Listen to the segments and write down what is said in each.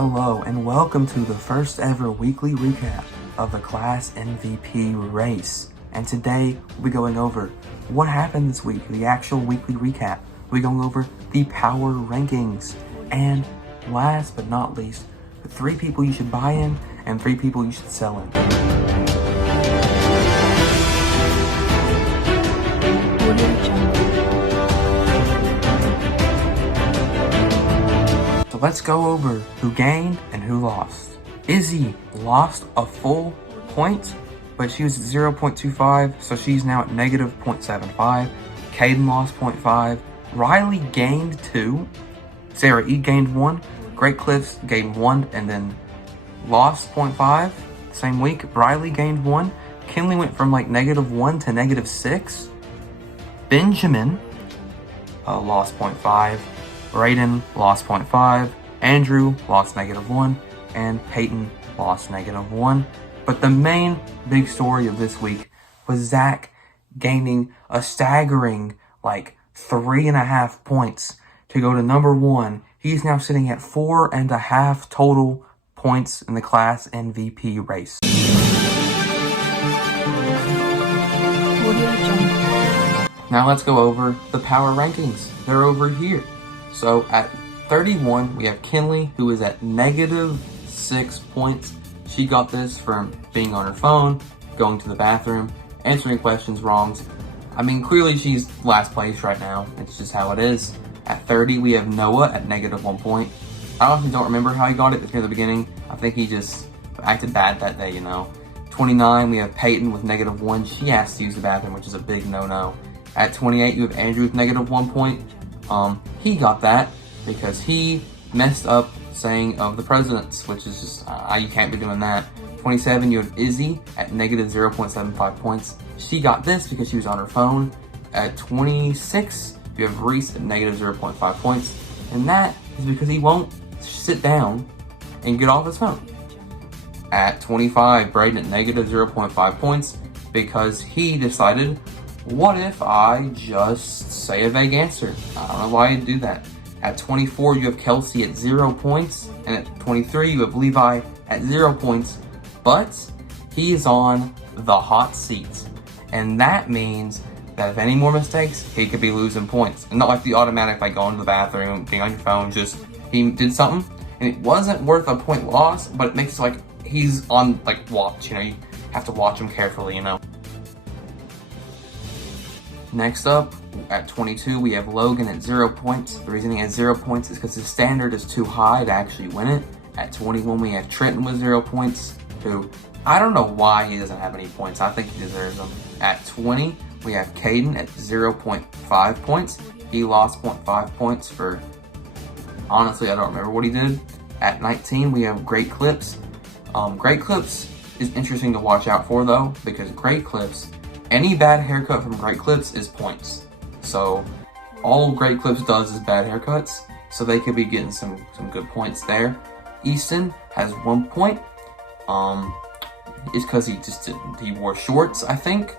Hello and welcome to the first ever weekly recap of the class MVP race. And today we'll be going over what happened this week, the actual weekly recap. We'll be going over the power rankings. And last but not least, the 3 people you should buy in and 3 people you should sell in. So let's go over who gained and who lost. Izzy lost a full point, but she was at 0.25, so she's now at negative 0.75. Caden lost 0.5. Riley gained 2. Sarah E gained 1. Great Cliffs gained 1 and then lost 0.5 the same week. Riley gained 1. Kinley went from like negative 1 to negative 6. Benjamin lost 0.5. Brayden lost 0.5. Andrew lost negative 1. And Peyton lost negative 1. But the main big story of this week was Zach gaining a staggering like 3.5 points to go to number 1. He's now sitting at 4.5 total points in the class MVP race. Now let's go over the power rankings. They're over here. So at 31, we have Kinley, who is at negative 6 points. She got this from being on her phone, going to the bathroom, answering questions wrong. I mean, clearly she's last place right now. It's just how it is. At 30, we have Noah at negative 1 point. I honestly don't remember how he got it. It's near the beginning. I think he just acted bad that day, 29, we have Peyton with negative 1. She has to use the bathroom, which is a big no-no. At 28, you have Andrew with negative 1 point. He got that because he messed up saying of the presidents, which is just, you can't be doing that. 27, you have Izzy at negative 0.75 points. She got this because she was on her phone. At 26, you have Reese at negative 0.5 points. And that is because he won't sit down and get off his phone. At 25, Brayden at negative 0.5 points because he decided, what if I just say a vague answer? I don't know why I'd do that. At 24, you have Kelsey at 0 points. And at 23, you have Levi at 0 points. But he is on the hot seat. And that means that if any more mistakes, he could be losing points. And not like the automatic, like going to the bathroom, being on your phone, just he did something. And it wasn't worth a point loss, but it makes it like he's on like watch, you have to watch him carefully, Next up, at 22, we have Logan at 0 points. The reason he has 0 points is because his standard is too high to actually win it. At 21, we have Trenton with 0 points, who I don't know why he doesn't have any points. I think he deserves them. At 20, we have Caden at 0.5 points. He lost 0.5 points for, honestly, I don't remember what he did. At 19, we have Great Clips. Great Clips is interesting to watch out for, though, because Great Clips, any bad haircut from Great Clips is points. So all Great Clips does is bad haircuts, so they could be getting some good points there. Easton has 1 point. It's because he wore shorts, I think.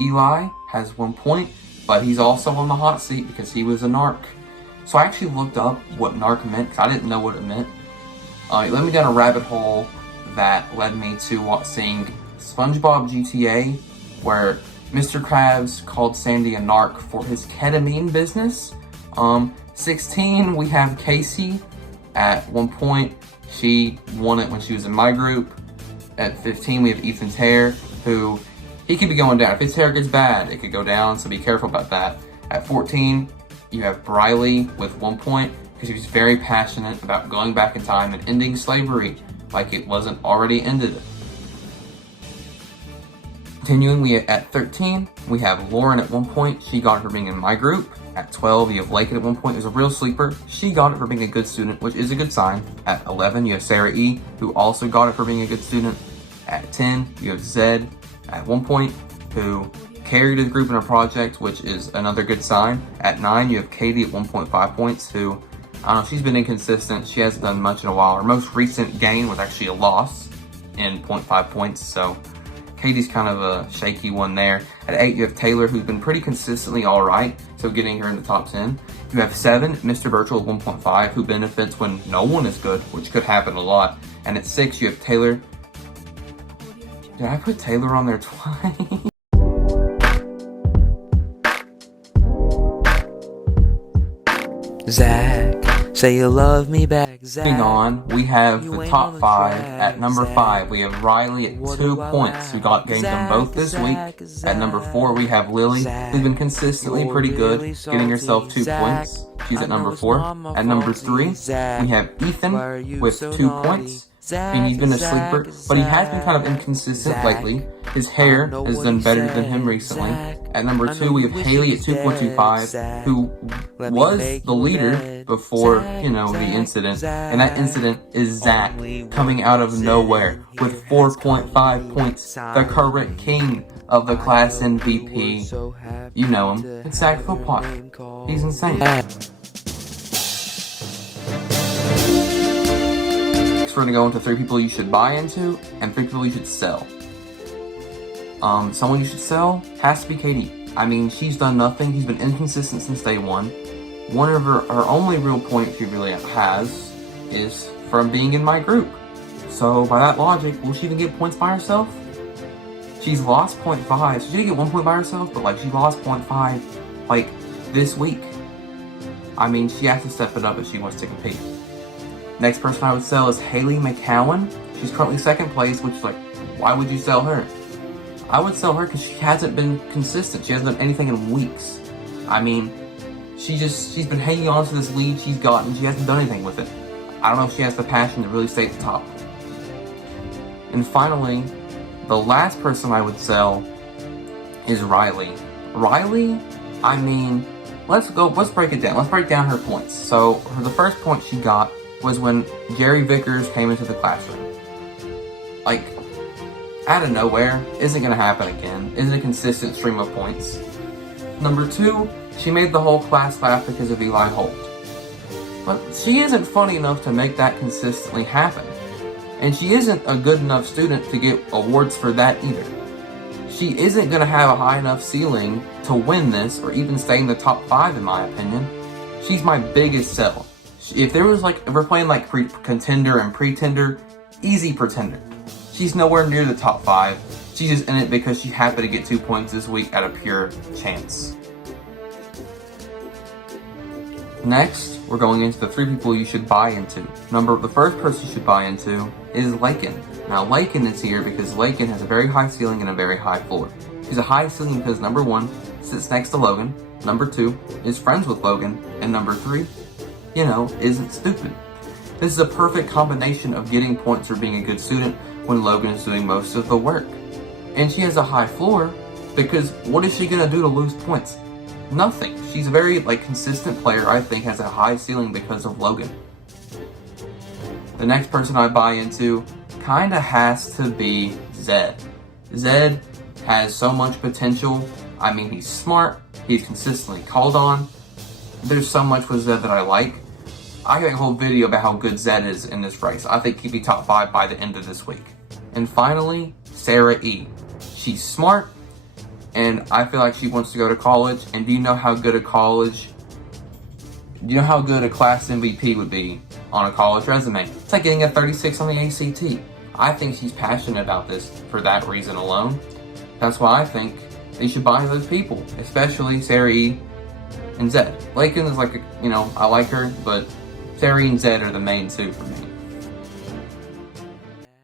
Eli has 1 point, but he's also on the hot seat because he was a narc. So I actually looked up what narc meant because I didn't know what it meant. It led me down a rabbit hole that led me to seeing SpongeBob GTA, where Mr. Krabs called Sandy a narc for his ketamine business. 16, we have Casey at 1 point. She won it when she was in my group. At 15, we have Ethan's hair, who he could be going down. If his hair gets bad, it could go down, so be careful about that. At 14, you have Briley with 1 point because he was very passionate about going back in time and ending slavery like it wasn't already ended. Continuing, at 13, we have Lauren at 1 point. She got it for being in my group. At 12, you have Lakin at 1 point, who's a real sleeper. She got it for being a good student, which is a good sign. At 11, you have Sarah E, who also got it for being a good student. At 10, you have Zed at 1 point, who carried his group in a project, which is another good sign. At 9, you have Katie at 1.5 points, who, I don't know, she's been inconsistent. She hasn't done much in a while. Her most recent gain was actually a loss in 0.5 points, so Katie's kind of a shaky one there. At 8, you have Taylor, who's been pretty consistently all right, so getting her in the top 10. You have 7, Mr. Virtual 1.5, who benefits when no one is good, which could happen a lot. And at 6, you have Taylor. Did I put Taylor on there twice? Zach, say you love me back, Zach. Moving on, we have the top 5. At number 5, we have Riley at 2 points, who gained them both this week. At number 4, we have Lily, who's been consistently pretty good, getting herself 2 points. She's at number 4. At number 3, we have Ethan with 2 points. And he's been a sleeper, but he has been kind of inconsistent lately. His hair has done better than him recently. At number 2, we have Haley at 2.25, who was the leader before, the incident. And that incident is Zach, coming out of nowhere with 4.5 points, the current king of the class MVP. You know him. It's Zach Philpott. He's insane. We're going to go into 3 people you should buy into and 3 people you should sell. Someone you should sell has to be Katie. I mean, she's done nothing. She's been inconsistent since day one. One of her only real point she really has is from being in my group. So by that logic, will she even get points by herself? She's lost 0.5. So she didn't get 1 point by herself, but she lost 0.5 this week. I mean, she has to step it up if she wants to compete. Next person I would sell is Haley McCowan. She's currently 2nd place, which is why would you sell her? I would sell her because she hasn't been consistent. She hasn't done anything in weeks. I mean, she's been hanging on to this lead she's gotten. She hasn't done anything with it. I don't know if she has the passion to really stay at the top. And finally, the last person I would sell is Riley. Riley, I mean, let's break it down. Let's break down her points. So, the first point she got was when Jerry Vickers came into the classroom. Out of nowhere, isn't going to happen again. Isn't a consistent stream of points. Number 2, she made the whole class laugh because of Eli Holt. But she isn't funny enough to make that consistently happen. And she isn't a good enough student to get awards for that either. She isn't going to have a high enough ceiling to win this or even stay in the top 5 in my opinion. She's my biggest sell. If there was if we're playing contender and pretender, easy pretender. She's nowhere near the top 5. She's just in it because she happened to get 2 points this week at a pure chance. Next, we're going into the 3 people you should buy into. The first person you should buy into is Lakin. Now, Lakin is here because Lakin has a very high ceiling and a very high floor. She's a high ceiling because number 1, sits next to Logan. Number 2, is friends with Logan. And number 3, isn't stupid. This is a perfect combination of getting points for being a good student when Logan is doing most of the work. And she has a high floor because what is she going to do to lose points? Nothing. She's a very consistent player, I think, has a high ceiling because of Logan. The next person I buy into kind of has to be Zed. Zed has so much potential. I mean, he's smart. He's consistently called on. There's so much with Zed that I like. I got a whole video about how good Zed is in this race. I think he'd be top 5 by the end of this week. And finally, Sarah E. She's smart, and I feel like she wants to go to college. And do you know how good a class MVP would be on a college resume? It's like getting a 36 on the ACT. I think she's passionate about this for that reason alone. That's why I think they should buy those people, especially Sarah E. and Zed. Lakin is I like her, but Sarah E and Zed are the main 2 for me.